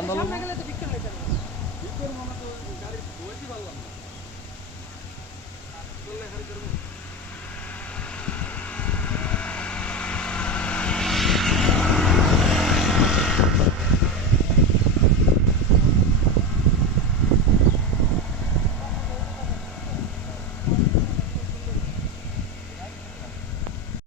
আন্দোলন সামনে গেলে তো ভিক্টর লইতে হবে। ভিতর মামা তো গাড়ি বলতে পারলাম না করলে হারি করবো